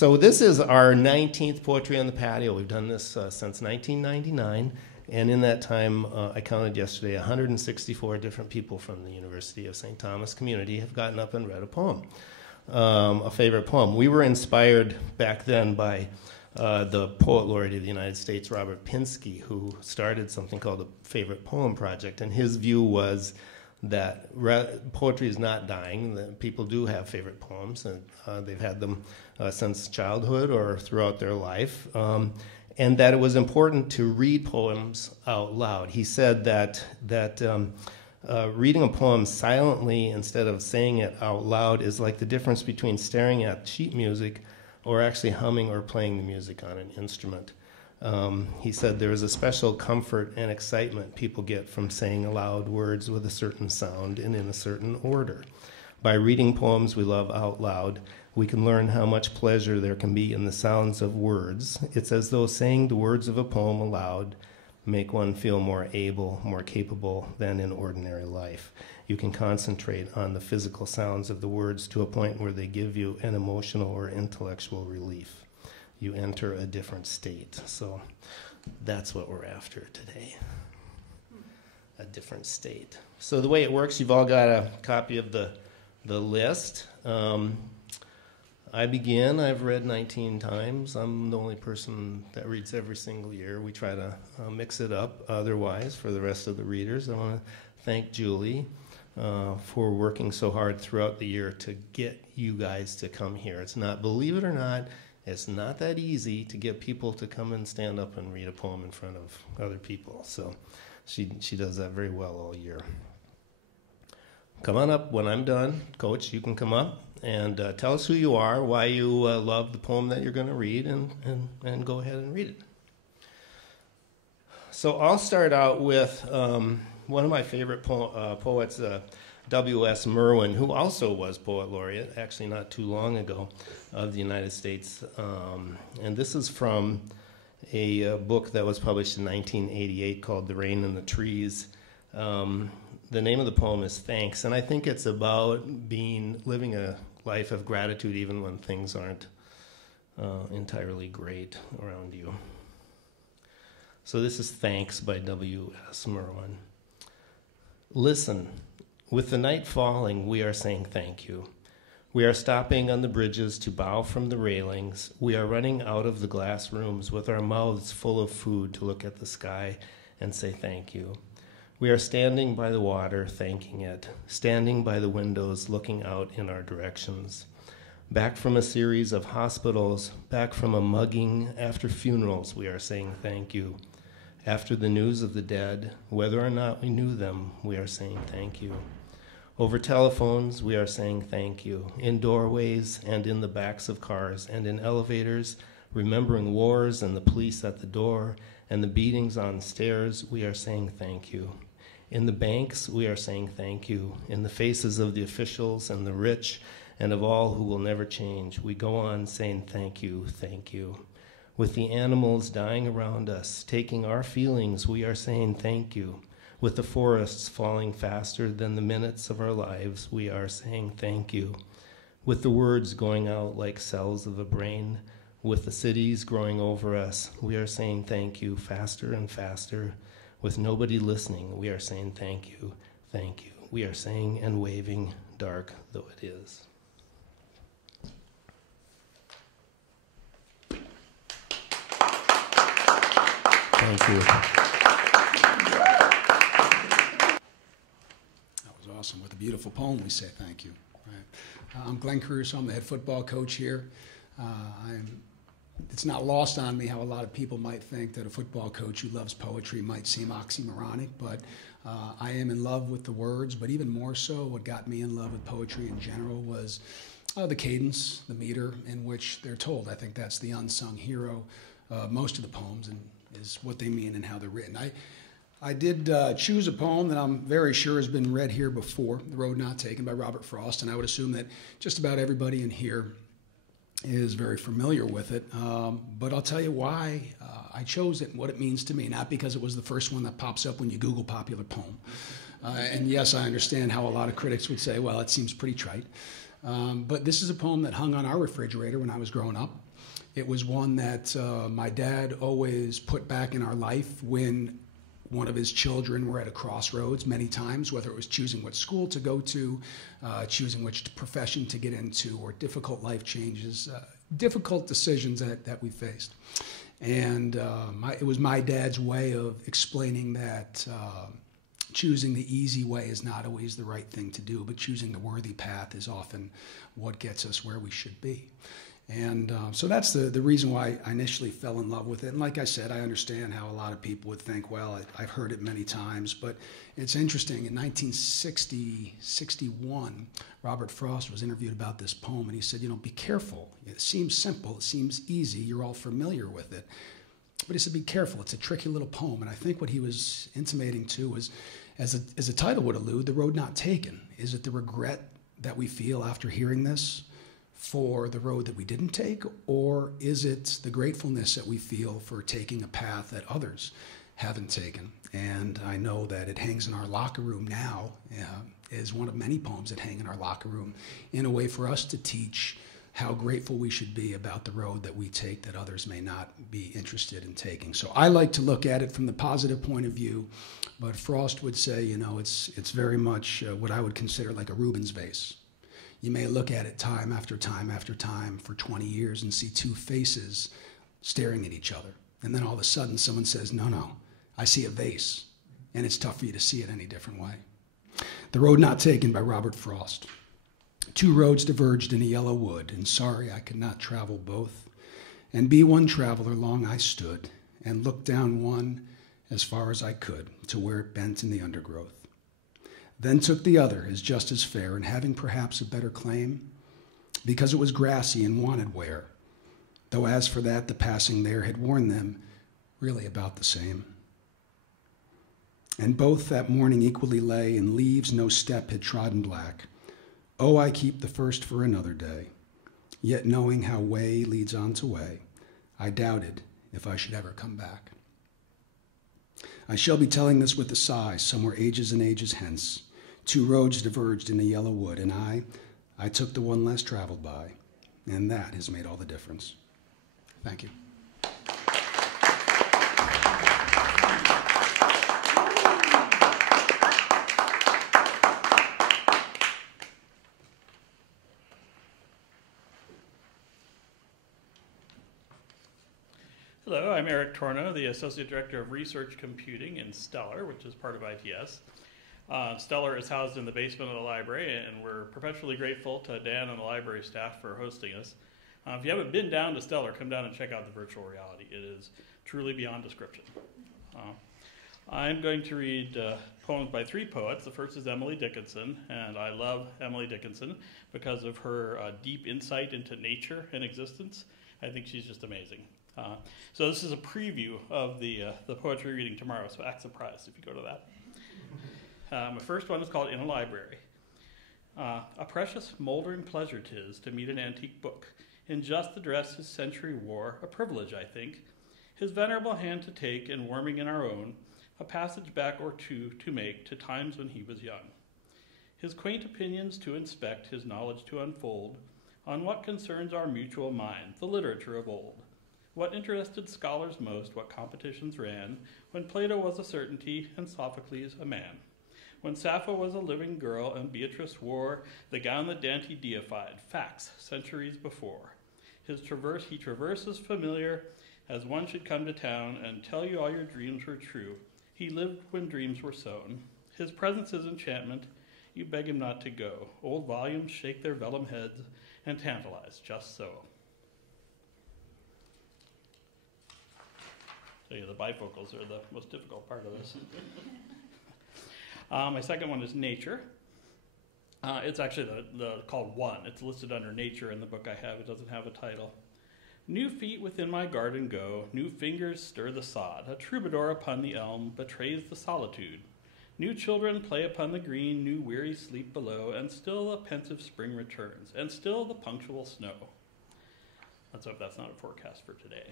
So this is our 19th Poetry on the Patio. We've done this since 1999, and in that time, I counted yesterday, 164 different people from the University of St. Thomas community have gotten up and read a poem, a favorite poem. We were inspired back then by the Poet Laureate of the United States, Robert Pinsky, who started something called the Favorite Poem Project, and his view was that poetry is not dying, that people do have favorite poems, and they've had them since childhood or throughout their life, and that it was important to read poems out loud. He said that reading a poem silently instead of saying it out loud is like the difference between staring at sheet music or actually humming or playing the music on an instrument. He said there is a special comfort and excitement people get from saying aloud words with a certain sound and in a certain order. By reading poems we love out loud, we can learn how much pleasure there can be in the sounds of words. It's as though saying the words of a poem aloud make one feel more able, more capable than in ordinary life. You can concentrate on the physical sounds of the words to a point where they give you an emotional or intellectual relief. You enter a different state. So that's what we're after today, a different state. So the way it works, you've all got a copy of the list. I begin. I've read 19 times. I'm the only person that reads every single year. We try to mix it up otherwise for the rest of the readers. I want to thank Julie for working so hard throughout the year to get you guys to come here. It's not, believe it or not, it's not that easy to get people to come and stand up and read a poem in front of other people. So she does that very well all year. Come on up when I'm done. Coach, you can come up and tell us who you are, why you love the poem that you're going to read, and go ahead and read it. So I'll start out with one of my favorite poets, W.S. Merwin, who also was Poet Laureate, actually not too long ago, of the United States. And this is from a book that was published in 1988 called The Rain and the Trees. The name of the poem is Thanks, and I think it's about living a life of gratitude even when things aren't entirely great around you. So this is Thanks by W.S. Merwin. Listen, with the night falling, we are saying thank you. We are stopping on the bridges to bow from the railings. We are running out of the glass rooms with our mouths full of food to look at the sky and say thank you. We are standing by the water, thanking it, standing by the windows, looking out in our directions. Back from a series of hospitals, back from a mugging, after funerals, we are saying thank you. After the news of the dead, whether or not we knew them, we are saying thank you. Over telephones, we are saying thank you. In doorways and in the backs of cars and in elevators, remembering wars and the police at the door and the beatings on stairs, we are saying thank you. In the banks, we are saying thank you. In the faces of the officials and the rich and of all who will never change, we go on saying thank you, thank you. With the animals dying around us, taking our feelings, we are saying thank you. With the forests falling faster than the minutes of our lives, we are saying thank you. With the words going out like cells of a brain, with the cities growing over us, we are saying thank you faster and faster. With nobody listening, we are saying thank you, thank you. We are saying and waving, dark though it is. Thank you. That was awesome. With a beautiful poem, we say thank you. Right. I'm Glenn Caruso. I'm the head football coach here. It's not lost on me how a lot of people might think that a football coach who loves poetry might seem oxymoronic, but I am in love with the words, but even more so, what got me in love with poetry in general was the cadence, the meter in which they're told. I think that's the unsung hero of most of the poems and is what they mean and how they're written. I did choose a poem that I'm very sure has been read here before, The Road Not Taken by Robert Frost, and I would assume that just about everybody in here is very familiar with it, but I'll tell you why I chose it and what it means to me, not because it was the first one that pops up when you Google popular poem. And yes, I understand how a lot of critics would say, well, it seems pretty trite. But this is a poem that hung on our refrigerator when I was growing up. It was one that my dad always put back in our life when one of his children were at a crossroads many times, whether it was choosing what school to go to, choosing which profession to get into, or difficult life changes, difficult decisions that we faced. And it was my dad's way of explaining that choosing the easy way is not always the right thing to do, but choosing the worthy path is often what gets us where we should be. And so that's the reason why I initially fell in love with it. And like I said, I understand how a lot of people would think, well, I've heard it many times. But it's interesting. In 1961, Robert Frost was interviewed about this poem, and he said, be careful. It seems simple. It seems easy. You're all familiar with it. But he said, be careful. It's a tricky little poem. And I think what he was intimating to was, as the title would allude, the road not taken. Is it the regret that we feel after hearing this for the road that we didn't take, or is it the gratefulness that we feel for taking a path that others haven't taken? And I know that it hangs in our locker room now, is one of many poems that hang in our locker room in a way for us to teach how grateful we should be about the road that we take that others may not be interested in taking. So I like to look at it from the positive point of view, but Frost would say, it's very much what I would consider like a Rubens vase. You may look at it time after time after time for 20 years and see two faces staring at each other. And then all of a sudden someone says, no, I see a vase. And it's tough for you to see it any different way. The Road Not Taken by Robert Frost. Two roads diverged in a yellow wood, and sorry I could not travel both. And be one traveler long I stood, and looked down one as far as I could to where it bent in the undergrowth. Then took the other as just as fair, and having perhaps a better claim, because it was grassy and wanted wear, though as for that the passing there had worn them really about the same. And both that morning equally lay, and leaves no step had trodden black. Oh, I keep the first for another day, yet knowing how way leads on to way, I doubted if I should ever come back. I shall be telling this with a sigh, somewhere ages and ages hence. Two roads diverged in a yellow wood, and I took the one less traveled by, and that has made all the difference. Thank you. Hello, I'm Eric Torno, the Associate Director of Research Computing in Stellar, which is part of ITS. Stellar is housed in the basement of the library, and we're perpetually grateful to Dan and the library staff for hosting us. If you haven't been down to Stellar, come down and check out the virtual reality. It is truly beyond description. I'm going to read poems by three poets. The first is Emily Dickinson, and I love Emily Dickinson because of her deep insight into nature and existence. I think she's just amazing. So this is a preview of the poetry reading tomorrow, so act surprised if you go to that. My first one is called In a Library. A precious moldering pleasure 'tis to meet an antique book, in just the dress his century wore, a privilege, I think, his venerable hand to take, and warming in our own, a passage back or two to make to times when he was young. His quaint opinions to inspect, his knowledge to unfold, on what concerns our mutual mind, the literature of old. What interested scholars most, what competitions ran, when Plato was a certainty and Sophocles a man. When Sappho was a living girl and Beatrice wore the gown that Dante deified, facts, centuries before. He traverses familiar as one should come to town and tell you all your dreams were true. He lived when dreams were sown. His presence is enchantment. You beg him not to go. Old volumes shake their vellum heads and tantalize just so. So yeah, the bifocals are the most difficult part of this. My second one is Nature. It's actually called One. It's listed under Nature in the book I have. It doesn't have a title. New feet within my garden go, new fingers stir the sod. A troubadour upon the elm betrays the solitude. New children play upon the green, new weary sleep below, and still the pensive spring returns, and still the punctual snow. Let's hope that's not a forecast for today.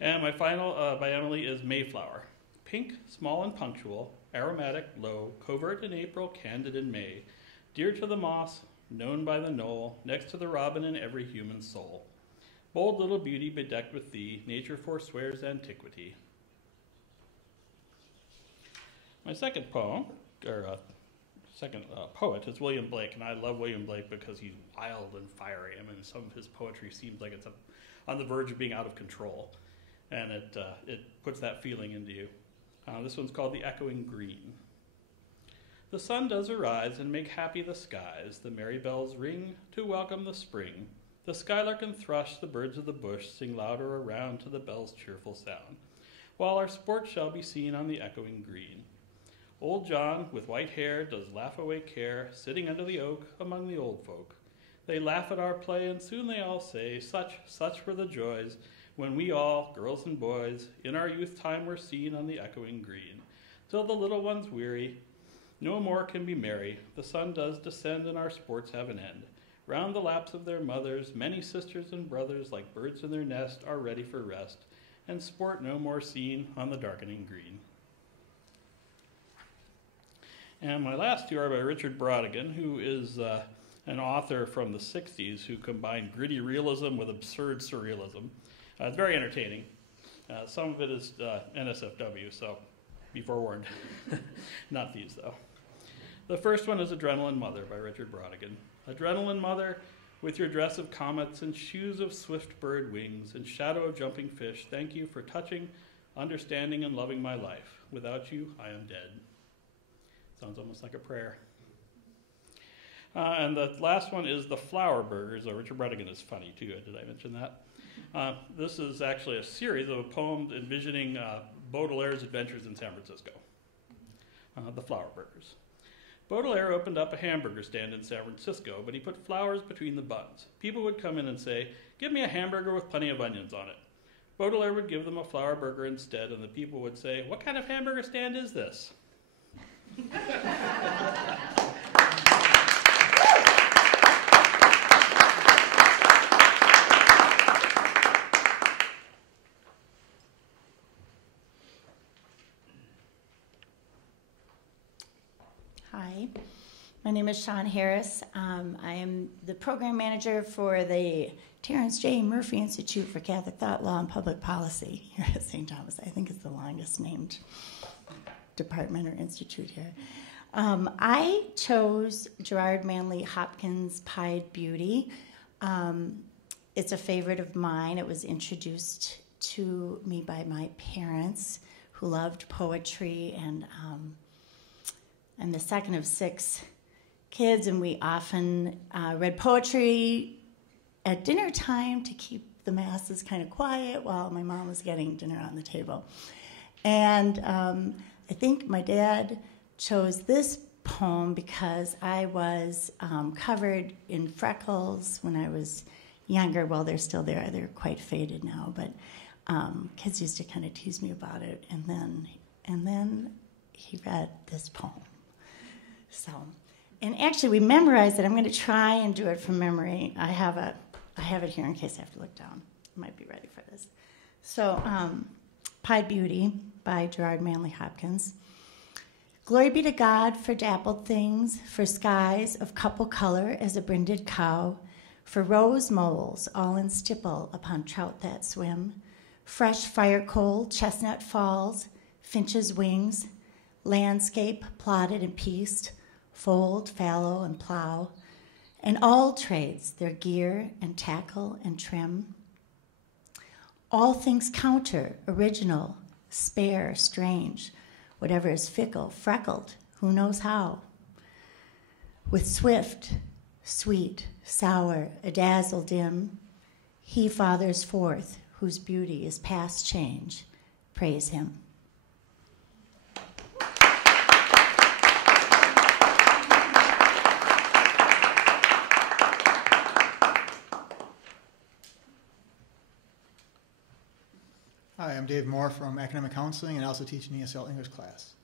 And my final by Emily is Mayflower. Pink, small and punctual, aromatic, low, covert in April, candid in May. Dear to the moss, known by the knoll, next to the robin in every human soul. Bold little beauty bedecked with thee, nature forswears antiquity. My second poem, or second poet, is William Blake, and I love William Blake because he's wild and fiery. I mean, some of his poetry seems like it's on the verge of being out of control, and it puts that feeling into you. This one's called The Echoing Green. The sun does arise and make happy the skies. The merry bells ring to welcome the spring. The skylark and thrush, the birds of the bush, sing louder around to the bell's cheerful sound, while our sport shall be seen on the echoing green. Old John, with white hair, does laugh away care, sitting under the oak among the old folk. They laugh at our play, and soon they all say, such were the joys, when we all, girls and boys, in our youth time were seen on the echoing green. Till the little ones weary, no more can be merry. The sun does descend, and our sports have an end. Round the laps of their mothers, many sisters and brothers, like birds in their nest, are ready for rest, and sport no more seen on the darkening green. And my last two are by Richard Brodigan, who is an author from the 60s who combined gritty realism with absurd surrealism. It's very entertaining. Some of it is NSFW, so be forewarned. Not these, though. The first one is Adrenaline Mother by Richard Brodigan. Adrenaline Mother, with your dress of comets and shoes of swift bird wings and shadow of jumping fish, thank you for touching, understanding, and loving my life. Without you, I am dead. Sounds almost like a prayer. And the last one is The Flower Burgers. Richard Brodigan is funny, too. Did I mention that? This is actually a series of poems envisioning Baudelaire's adventures in San Francisco. The Flower Burgers. Baudelaire opened up a hamburger stand in San Francisco, but he put flowers between the buns. People would come in and say, "Give me a hamburger with plenty of onions on it." Baudelaire would give them a flower burger instead, and the people would say, "What kind of hamburger stand is this?" Hi, my name is Shawn Harris. I am the program manager for the Terrence J. Murphy Institute for Catholic Thought, Law, and Public Policy here at St. Thomas. I think it's the longest named department or institute here. I chose Gerard Manley Hopkins' Pied Beauty. It's a favorite of mine. It was introduced to me by my parents who loved poetry, and I'm the second of 6 kids, and we often read poetry at dinner time to keep the masses kind of quiet while my mom was getting dinner on the table. And I think my dad chose this poem because I was covered in freckles when I was younger. Well, they're still there. They're quite faded now, but kids used to kind of tease me about it. And then he read this poem. So, and actually we memorized it. I'm going to try and do it from memory. I have it here in case I have to look down. I might be ready for this. So, Pied Beauty by Gerard Manley Hopkins. Glory be to God for dappled things, for skies of couple color as a brinded cow, for rose moles all in stipple upon trout that swim, fresh fire coal, chestnut falls, finch's wings, landscape plotted and pieced, fold, fallow, and plow, and all trades, their gear and tackle and trim. All things counter, original, spare, strange, whatever is fickle, freckled, who knows how. With swift, sweet, sour, a dazzle dim, he fathers forth, whose beauty is past change. Praise him. Hi, I'm Dave Moore from Academic Counseling, and I also teach an ESL English class.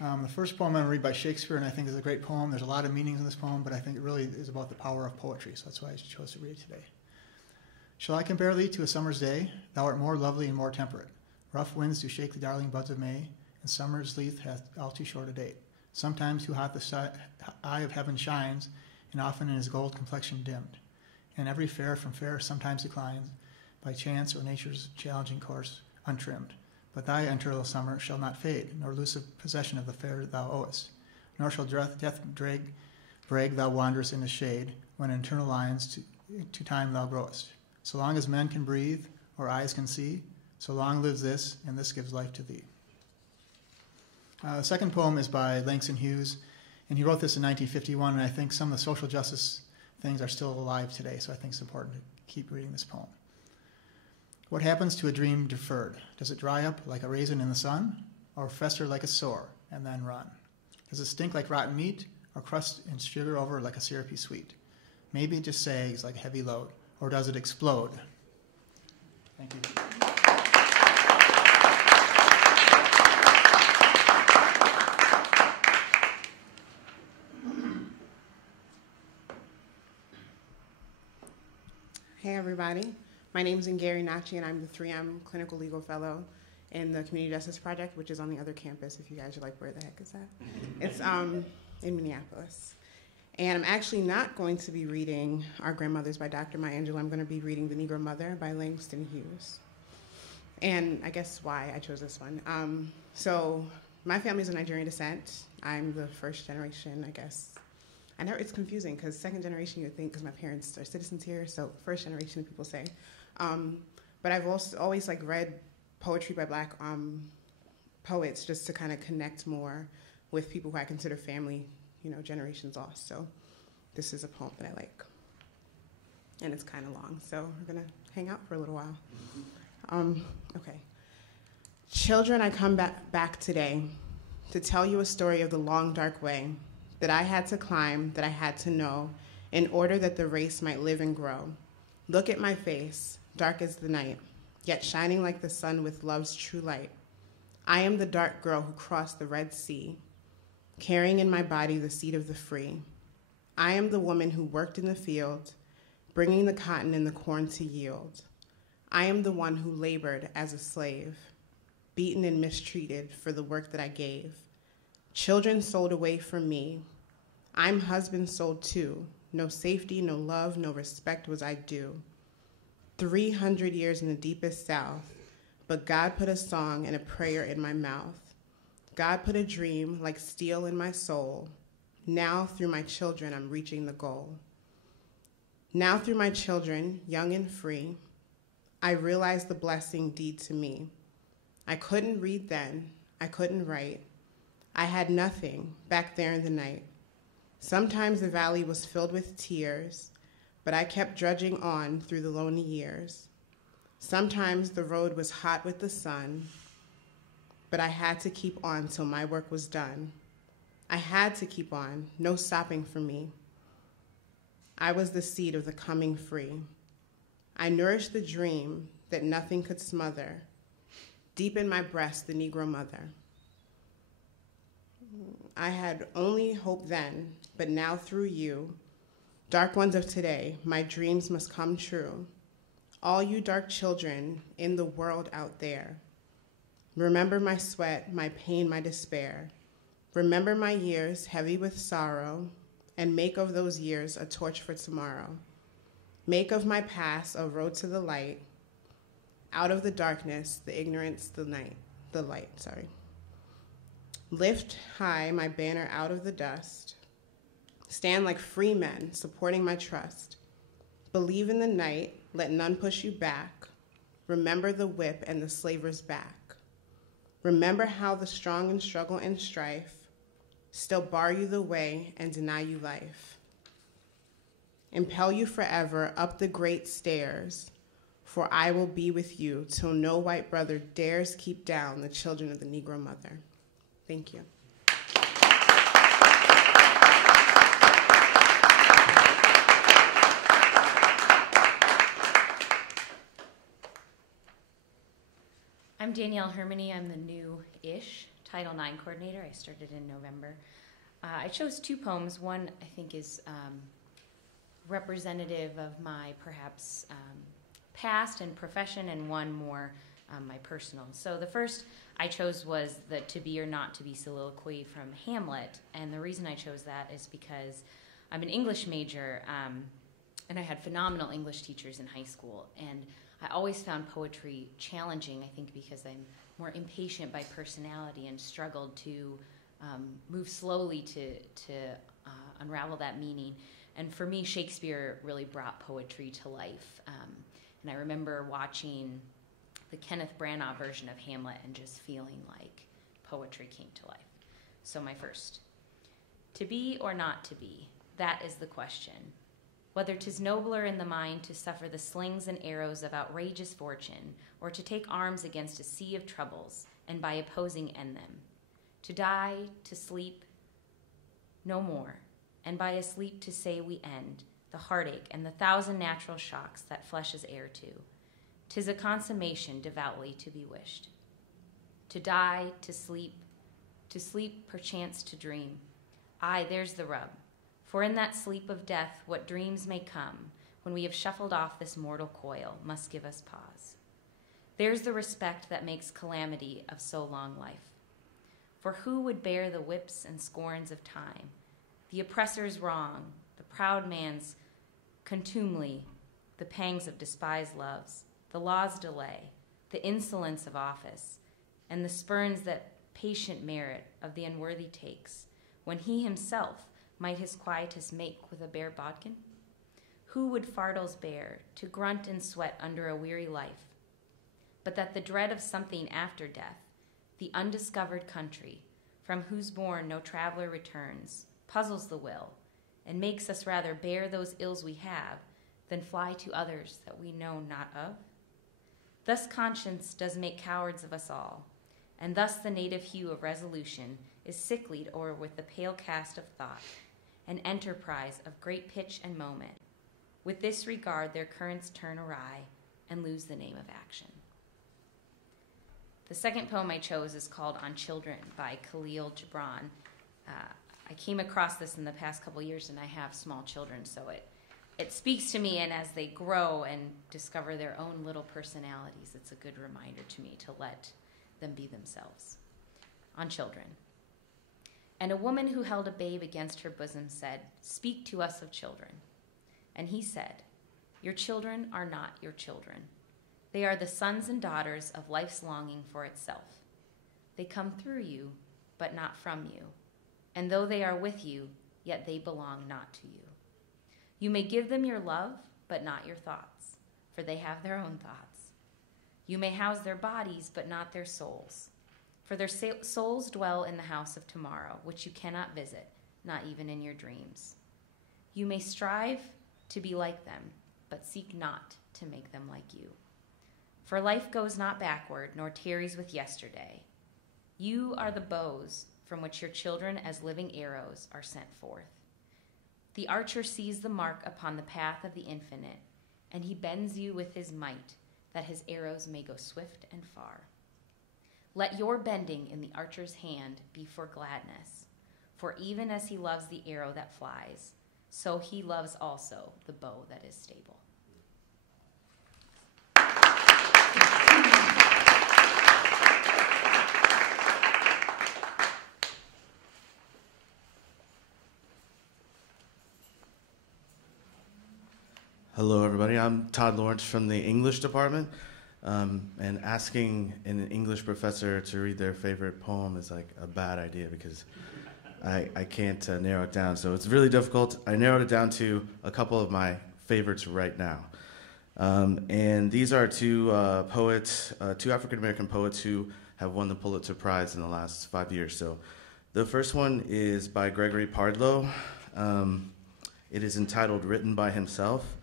The first poem I'm going to read by Shakespeare, and I think is a great poem. There's a lot of meanings in this poem, but I think it really is about the power of poetry, so that's why I chose to read it today. Shall I compare thee to a summer's day? Thou art more lovely and more temperate. Rough winds do shake the darling buds of May, and summer's leaf hath all too short a date. Sometimes too hot the eye of heaven shines, and often in his gold complexion dimmed. And every fair from fair sometimes declines, by chance or nature's challenging course untrimmed. But thy eternal summer shall not fade, nor lose possession of the fair thou owest. Nor shall death brag thou wanderest in the shade, when in eternal lines to time thou growest. So long as men can breathe, or eyes can see, so long lives this, and this gives life to thee. The second poem is by Langston Hughes, and he wrote this in 1951, and I think some of the social justice things are still alive today, so I think it's important to keep reading this poem. What happens to a dream deferred? Does it dry up like a raisin in the sun, or fester like a sore and then run? Does it stink like rotten meat, or crust and sugar over like a syrupy sweet? Maybe it just sags like a heavy load, or does it explode? Thank you. Hey everybody, my name is Gary Nachi and I'm the 3M Clinical Legal Fellow in the Community Justice Project, which is on the other campus if you guys are like, where the heck is that? It's in Minneapolis. And I'm actually not going to be reading Our Grandmothers by Dr. Maya Angelou. I'm going to be reading The Negro Mother by Langston Hughes. And I guess why I chose this one. So my family's of Nigerian descent. I'm the first generation, I guess. I know it's confusing because second generation you would think because my parents are citizens here, so first generation people say. But I've also always like read poetry by Black poets just to kind of connect more with people who I consider family, you know, generations lost. So this is a poem that I like. And it's kind of long, so we're gonna hang out for a little while. Okay. Children, I come back today to tell you a story of the long, dark way that I had to climb, that I had to know, in order that the race might live and grow. Look at my face, dark as the night, yet shining like the sun with love's true light. I am the dark girl who crossed the Red Sea, carrying in my body the seed of the free. I am the woman who worked in the field, bringing the cotton and the corn to yield. I am the one who labored as a slave, beaten and mistreated for the work that I gave. Children sold away from me. I'm husband sold too. No safety, no love, no respect was I due. 300 years in the deepest South, but God put a song and a prayer in my mouth. God put a dream like steel in my soul. Now through my children, I'm reaching the goal. Now through my children, young and free, I realize the blessing deed to me. I couldn't read then, I couldn't write. I had nothing back there in the night. Sometimes the valley was filled with tears, but I kept drudging on through the lonely years. Sometimes the road was hot with the sun, but I had to keep on till my work was done. I had to keep on, no stopping for me. I was the seed of the coming free. I nourished the dream that nothing could smother. Deep in my breast, the Negro mother. I had only hope then, but now through you, dark ones of today, my dreams must come true. All you dark children in the world out there, remember my sweat, my pain, my despair. Remember my years heavy with sorrow, and make of those years a torch for tomorrow. Make of my past a road to the light, out of the darkness, the ignorance, the light. Lift high my banner out of the dust. Stand like free men, supporting my trust. Believe in the night, let none push you back. Remember the whip and the slaver's back. Remember how the strong in struggle and strife still bar you the way and deny you life. Impel you forever up the great stairs, for I will be with you till no white brother dares keep down the children of the Negro mother. Thank you. I'm Danielle Hermany. I'm the new-ish Title IX coordinator. I started in November. I chose two poems. One, I think, is representative of my perhaps past and profession, and one more my personal. So the first I chose was the To Be or Not to Be soliloquy from Hamlet, and the reason I chose that is because I'm an English major, and I had phenomenal English teachers in high school, and I always found poetry challenging, I think because I'm more impatient by personality and struggled to move slowly to unravel that meaning. And for me, Shakespeare really brought poetry to life. And I remember watching the Kenneth Branagh version of Hamlet and just feeling like poetry came to life. So my first. To be or not to be, that is the question. Whether 'tis nobler in the mind to suffer the slings and arrows of outrageous fortune, or to take arms against a sea of troubles, and by opposing end them. To die, to sleep, no more, and by a sleep to say we end the heartache and the thousand natural shocks that flesh is heir to. 'Tis a consummation devoutly to be wished. To die, to sleep perchance to dream. Aye, there's the rub. For in that sleep of death, what dreams may come, when we have shuffled off this mortal coil, must give us pause. There's the respect that makes calamity of so long life. For who would bear the whips and scorns of time, the oppressor's wrong, the proud man's contumely, the pangs of despised loves, the law's delay, the insolence of office, and the spurns that patient merit of the unworthy takes, when he himself might his quietus make with a bare bodkin? Who would fardels bear, to grunt and sweat under a weary life? But that the dread of something after death, the undiscovered country, from whose bourne no traveler returns, puzzles the will, and makes us rather bear those ills we have, than fly to others that we know not of? Thus conscience does make cowards of us all, and thus the native hue of resolution is sicklied o'er with the pale cast of thought, an enterprise of great pitch and moment. With this regard their currents turn awry and lose the name of action. The second poem I chose is called On Children by Khalil Gibran. I came across this in the past couple years, and I have small children, so it speaks to me, and as they grow and discover their own little personalities, it's a good reminder to me to let them be themselves. On Children. And a woman who held a babe against her bosom said, "Speak to us of children." And he said, "Your children are not your children. They are the sons and daughters of life's longing for itself. They come through you, but not from you. And though they are with you, yet they belong not to you. You may give them your love, but not your thoughts, for they have their own thoughts. You may house their bodies, but not their souls, for their souls dwell in the house of tomorrow, which you cannot visit, not even in your dreams. You may strive to be like them, but seek not to make them like you. For life goes not backward, nor tarries with yesterday. You are the bows from which your children as living arrows are sent forth. The archer sees the mark upon the path of the infinite, and he bends you with his might, that his arrows may go swift and far. Let your bending in the archer's hand be for gladness, for even as he loves the arrow that flies, so he loves also the bow that is stable. Hello, everybody. I'm Todd Lawrence from the English department, and asking an English professor to read their favorite poem is like a bad idea because I can't narrow it down. So it's really difficult. I narrowed it down to a couple of my favorites right now. And these are two poets, two African-American poets who have won the Pulitzer Prize in the last 5 years. So the first one is by Gregory Pardlow. It is entitled Written by Himself.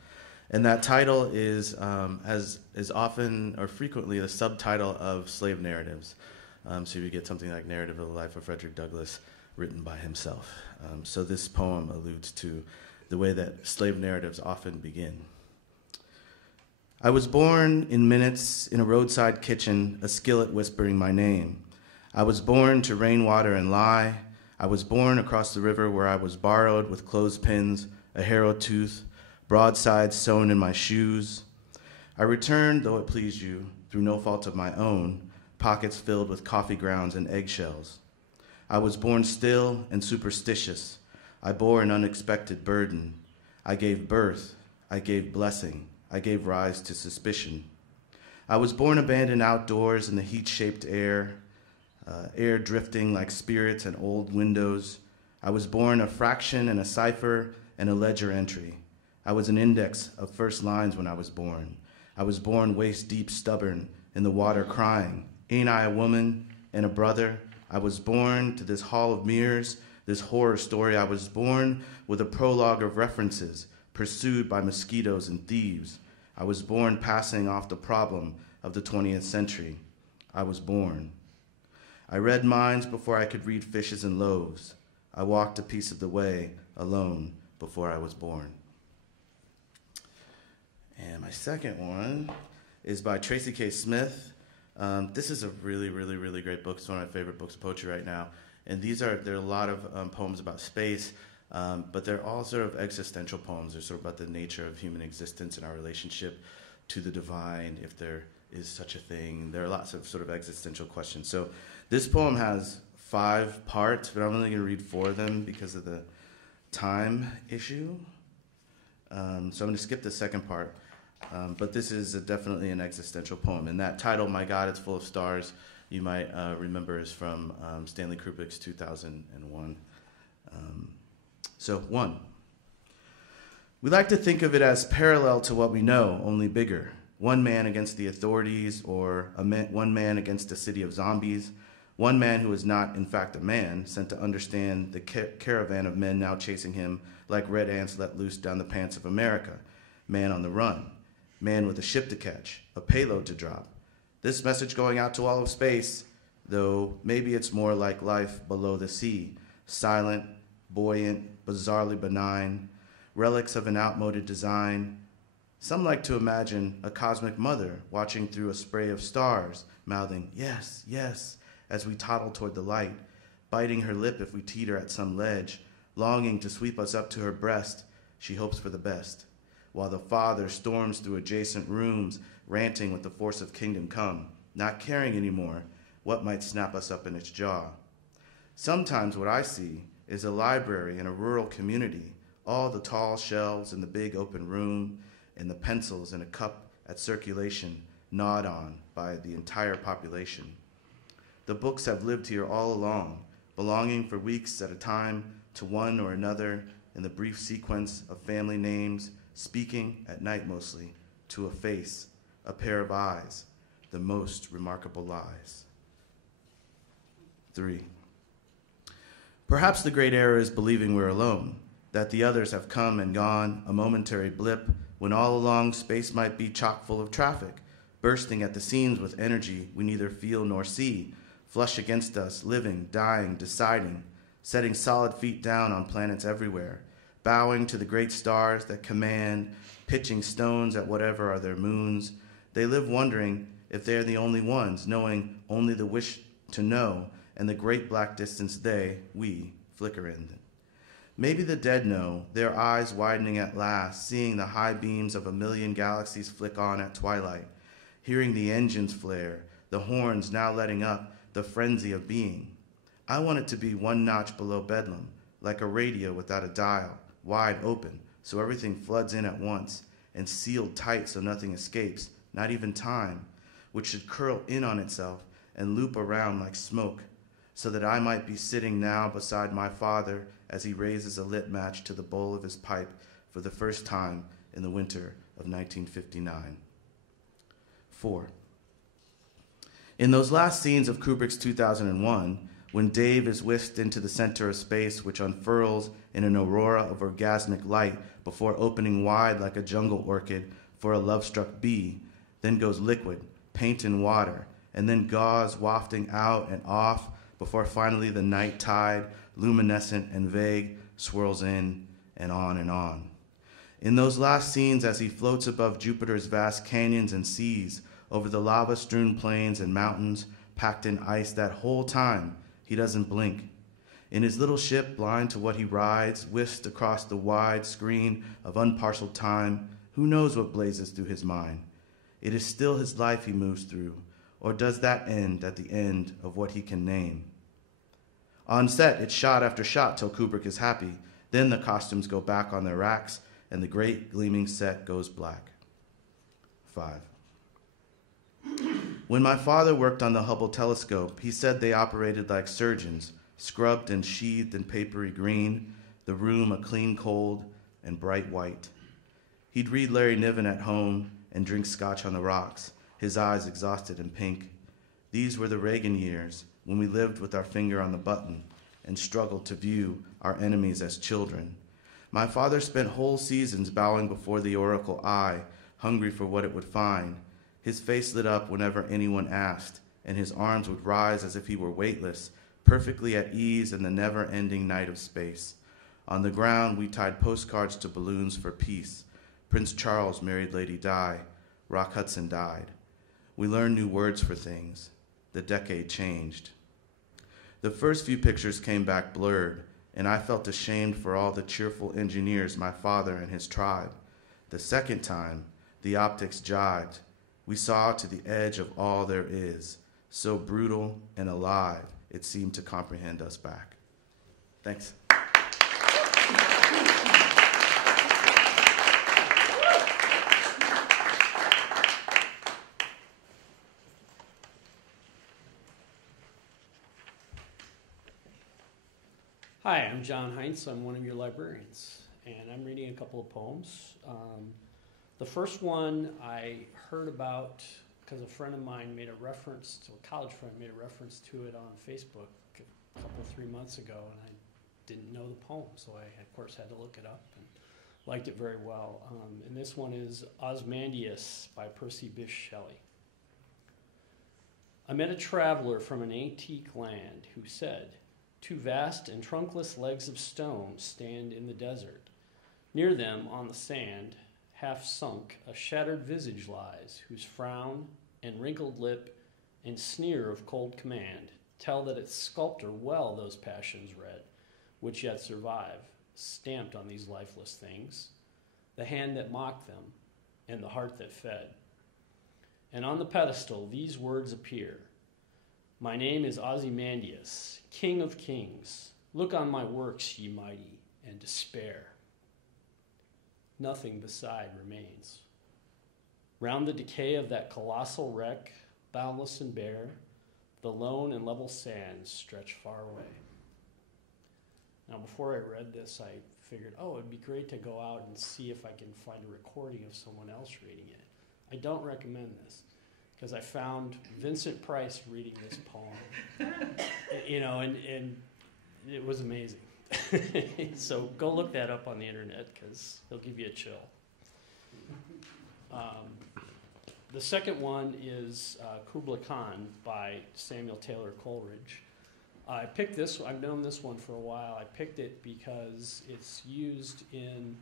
And that title is often or frequently the subtitle of slave narratives. So you get something like Narrative of the Life of Frederick Douglass, written by himself. So this poem alludes to the way that slave narratives often begin. I was born in minutes in a roadside kitchen, a skillet whispering my name. I was born to rainwater and lie. I was born across the river where I was borrowed with clothespins, a harrow tooth, broadsides sewn in my shoes. I returned, though it pleased you, through no fault of my own, pockets filled with coffee grounds and eggshells. I was born still and superstitious. I bore an unexpected burden. I gave birth. I gave blessing. I gave rise to suspicion. I was born abandoned outdoors in the heat-shaped air, air drifting like spirits and old windows. I was born a fraction and a cipher and a ledger entry. I was an index of first lines when I was born. I was born waist-deep stubborn in the water crying, ain't I a woman and a brother? I was born to this hall of mirrors, this horror story. I was born with a prologue of references, pursued by mosquitoes and thieves. I was born passing off the problem of the 20th century. I was born. I read minds before I could read fishes and loaves. I walked a piece of the way alone before I was born. And my second one is by Tracy K. Smith. This is a really, really, really great book. It's one of my favorite books of poetry right now. And there are a lot of poems about space, but they're all sort of existential poems. They're sort of about the nature of human existence and our relationship to the divine, if there is such a thing. There are lots of sort of existential questions. So this poem has 5 parts, but I'm only going to read 4 of them because of the time issue. So I'm going to skip the second part. But this is definitely an existential poem. And that title, My God, It's Full of Stars, you might remember is from Stanley Kubrick's 2001. So 1. We like to think of it as parallel to what we know, only bigger. One man against the authorities, or one man against a city of zombies. One man who is not, in fact, a man, sent to understand the caravan of men now chasing him like red ants let loose down the pants of America. Man on the run. Man with a ship to catch, a payload to drop. This message going out to all of space, though maybe it's more like life below the sea, silent, buoyant, bizarrely benign, relics of an outmoded design. Some like to imagine a cosmic mother watching through a spray of stars, mouthing, yes, yes, as we toddle toward the light, biting her lip if we teeter at some ledge, longing to sweep us up to her breast. She hopes for the best, while the father storms through adjacent rooms, ranting with the force of kingdom come, not caring anymore what might snap us up in its jaw. Sometimes what I see is a library in a rural community, all the tall shelves in the big open room, and the pencils in a cup at circulation, gnawed on by the entire population. The books have lived here all along, belonging for weeks at a time to one or another in the brief sequence of family names, speaking at night mostly to a face, a pair of eyes, the most remarkable lies. 3. Perhaps the great error is believing we're alone, that the others have come and gone, a momentary blip, when all along space might be chock full of traffic, bursting at the seams with energy we neither feel nor see, flush against us, living, dying, deciding, setting solid feet down on planets everywhere, bowing to the great stars that command, pitching stones at whatever are their moons. They live wondering if they're the only ones, knowing only the wish to know, and the great black distance we, flicker in. Maybe the dead know, their eyes widening at last, seeing the high beams of a million galaxies flick on at twilight, hearing the engines flare, the horns now letting up, the frenzy of being. I want it to be one notch below bedlam, like a radio without a dial, wide open, so everything floods in at once, and sealed tight so nothing escapes, not even time, which should curl in on itself and loop around like smoke, so that I might be sitting now beside my father as he raises a lit match to the bowl of his pipe for the first time in the winter of 1959. 4. In those last scenes of Kubrick's 2001, when Dave is whisked into the center of space, which unfurls in an aurora of orgasmic light before opening wide like a jungle orchid for a love-struck bee, then goes liquid, paint and water, and then gauze wafting out and off before finally the night tide, luminescent and vague, swirls in and on and on. In those last scenes as he floats above Jupiter's vast canyons and seas, over the lava-strewn plains and mountains packed in ice, that whole time he doesn't blink. In his little ship, blind to what he rides, whisked across the wide screen of unparceled time, who knows what blazes through his mind? It is still his life he moves through, or does that end at the end of what he can name? On set, it's shot after shot till Kubrick is happy. Then the costumes go back on their racks, and the great gleaming set goes black. 5. When my father worked on the Hubble telescope, he said they operated like surgeons, scrubbed and sheathed in papery green, the room a clean cold and bright white. He'd read Larry Niven at home and drink scotch on the rocks, his eyes exhausted and pink. These were the Reagan years, when we lived with our finger on the button and struggled to view our enemies as children. My father spent whole seasons bowing before the oracle eye, hungry for what it would find. His face lit up whenever anyone asked, and his arms would rise as if he were weightless, perfectly at ease in the never-ending night of space. On the ground, we tied postcards to balloons for peace. Prince Charles married Lady Di. Rock Hudson died. We learned new words for things. The decade changed. The first few pictures came back blurred, and I felt ashamed for all the cheerful engineers my father and his tribe. The second time, the optics jibed. We saw to the edge of all there is, so brutal and alive, it seemed to comprehend us back. Thanks. Hi, I'm John Heinz. I'm one of your librarians, and I'm reading a couple of poems. The first one I heard about because a friend of mine made a reference, to a college friend made a reference to it on Facebook a couple, 3 months ago, and I didn't know the poem, so I, of course, had to look it up and liked it very well. And this one is Ozymandias by Percy Bysshe Shelley. I met a traveler from an antique land who said, "Two vast and trunkless legs of stone stand in the desert. Near them, on the sand, half sunk, a shattered visage lies, whose frown and wrinkled lip and sneer of cold command tell that its sculptor well those passions read, which yet survive, stamped on these lifeless things, the hand that mocked them and the heart that fed. And on the pedestal these words appear, my name is Ozymandias, King of Kings. Look on my works, ye mighty, and despair. Nothing beside remains. Round the decay of that colossal wreck, boundless and bare, the lone and level sands stretch far away." Now, before I read this, I figured, it'd be great to go out and see if I can find a recording of someone else reading it. I don't recommend this, because I found Vincent Price reading this poem, and it was amazing. So go look that up on the internet, because he'll give you a chill. The second one is Kubla Khan by Samuel Taylor Coleridge. I picked this. I've known this one for a while. I picked it because it's used in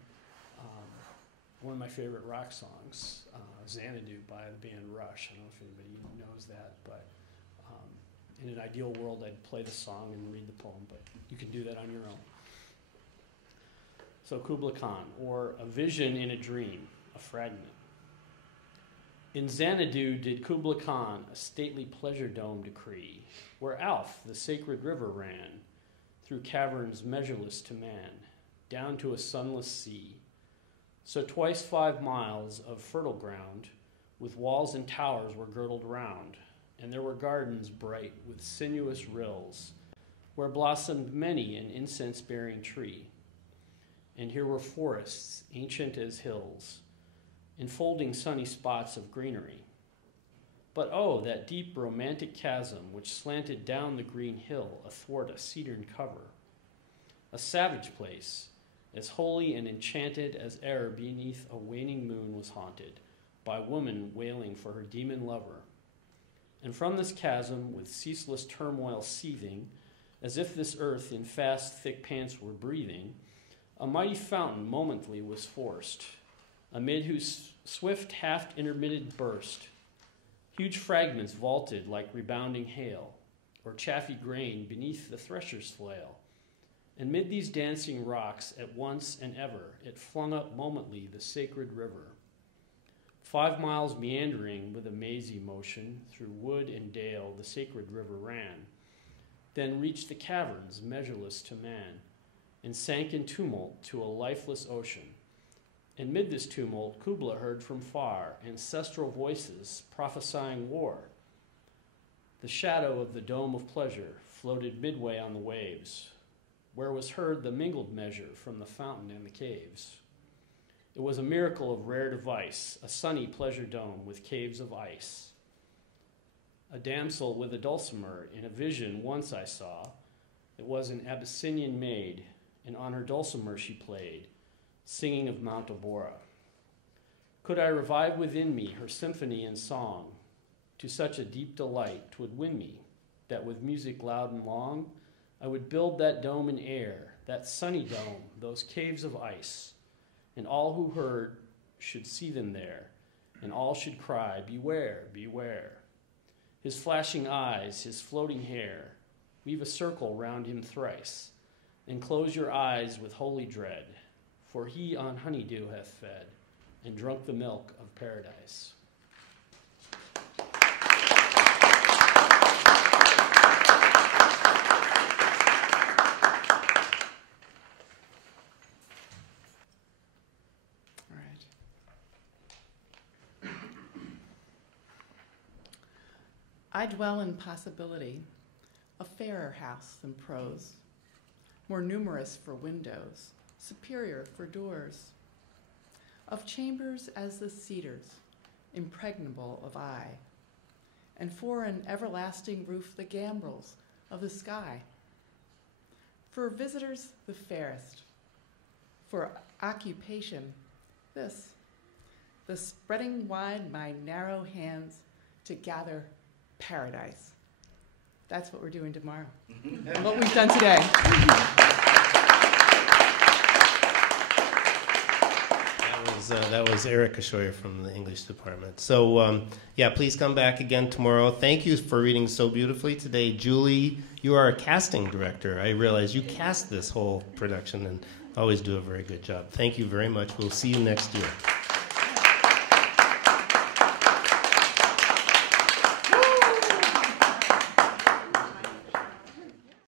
one of my favorite rock songs, Xanadu by the band Rush. I don't know if anybody knows that, but in an ideal world, I'd play the song and read the poem, but you can do that on your own. So Kubla Khan, or A Vision in a Dream, a fragment. In Xanadu did Kubla Khan a stately pleasure dome decree, where Alph, the sacred river, ran, through caverns measureless to man, down to a sunless sea. So twice 5 miles of fertile ground, with walls and towers were girdled round, and there were gardens bright with sinuous rills, where blossomed many an incense-bearing tree. And here were forests, ancient as hills, enfolding sunny spots of greenery. But oh, that deep romantic chasm which slanted down the green hill athwart a cedarn cover. A savage place, as holy and enchanted as e'er beneath a waning moon was haunted, by woman wailing for her demon lover. And from this chasm, with ceaseless turmoil seething, as if this earth in fast, thick pants were breathing, a mighty fountain momently was forced, amid whose swift half-intermitted burst, huge fragments vaulted like rebounding hail, or chaffy grain beneath the thresher's flail. And mid these dancing rocks, at once and ever, it flung up momently the sacred river. 5 miles meandering with a mazy motion, through wood and dale the sacred river ran, then reached the caverns measureless to man, and sank in tumult to a lifeless ocean. And mid this tumult, Kubla heard from far ancestral voices prophesying war. The shadow of the dome of pleasure floated midway on the waves, where was heard the mingled measure from the fountain and the caves. It was a miracle of rare device, a sunny pleasure dome with caves of ice. A damsel with a dulcimer in a vision once I saw. It was an Abyssinian maid, and on her dulcimer she played, singing of Mount Abora. Could I revive within me her symphony and song, to such a deep delight 'twould win me, that with music loud and long, I would build that dome in air, that sunny dome, those caves of ice, and all who heard should see them there, and all should cry, beware, beware. His flashing eyes, his floating hair, weave a circle round him thrice, and close your eyes with holy dread, for he on honeydew hath fed, and drunk the milk of paradise. I dwell in possibility, a fairer house than prose, more numerous for windows, superior for doors, of chambers as the cedars, impregnable of eye, and for an everlasting roof the gambrels of the sky. For visitors the fairest, for occupation this, the spreading wide my narrow hands to gather paradise. That's what we're doing tomorrow. And what we've done today. That was Eric Ashoyer from the English department. So, yeah, please come back again tomorrow. Thank you for reading so beautifully today. Julie, you are a casting director. I realize you cast this whole production and always do a very good job. Thank you very much. We'll see you next year.